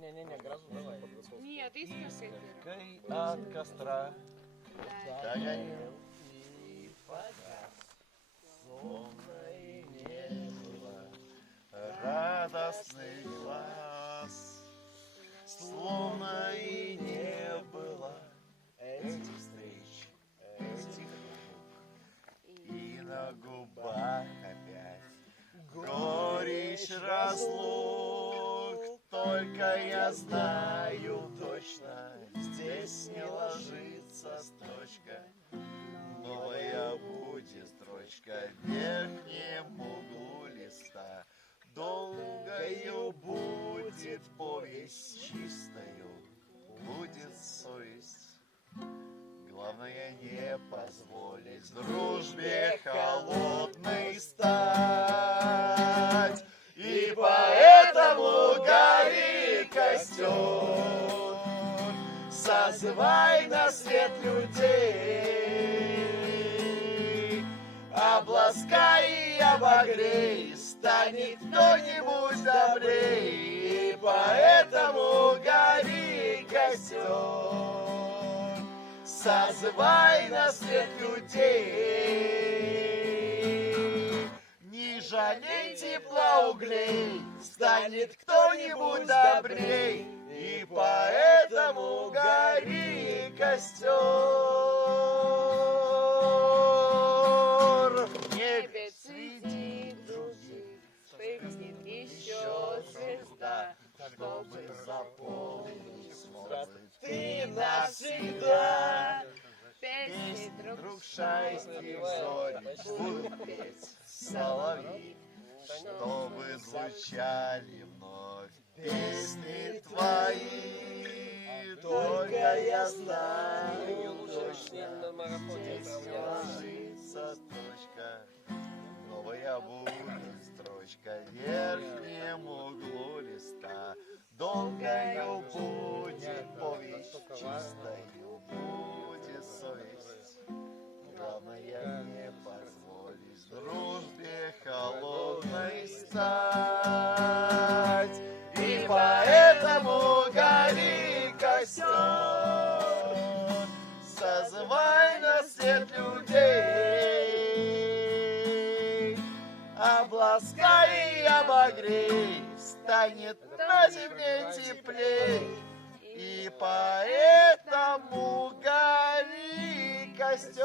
Не-не-не, грозу давай. Нет, искоркой. Кой от костра догорел и погас, словно и не было радостных глаз, словно и не было этих встреч, этих рук, и на губах опять горечь разлук. Только я знаю точно, здесь не ложится строчка, новая будет строчка в верхнем углу листа. Долгою будет повесть, чистою будет совесть. Главное не позволить дружбе холодной стать. И поэтому гори костер, созывай на свет людей, обласкай и обогрей, станет кто-нибудь добрей. И поэтому гори костер, созывай на свет людей. Не жалей тепла углей, станет кто-нибудь добрей. И поэтому гори костер. В небе Среди других вспыхнет еще звезда, чтобы заполнить свой ты навсегда. песни Друг шайских зорь будут петь соловьи, чтобы звучали вновь песни твои. Только я знаю точно, здесь не ложится строчка, новая будет строчка в верхнем углу листа. Долгою будет повесть, чистою будет совесть. Главное не позволить дружбе холодной стать. И поэтому гори костер, созывай на свет людей, обласкай и обогрей, станет на земле теплей. И поэтому гори костер.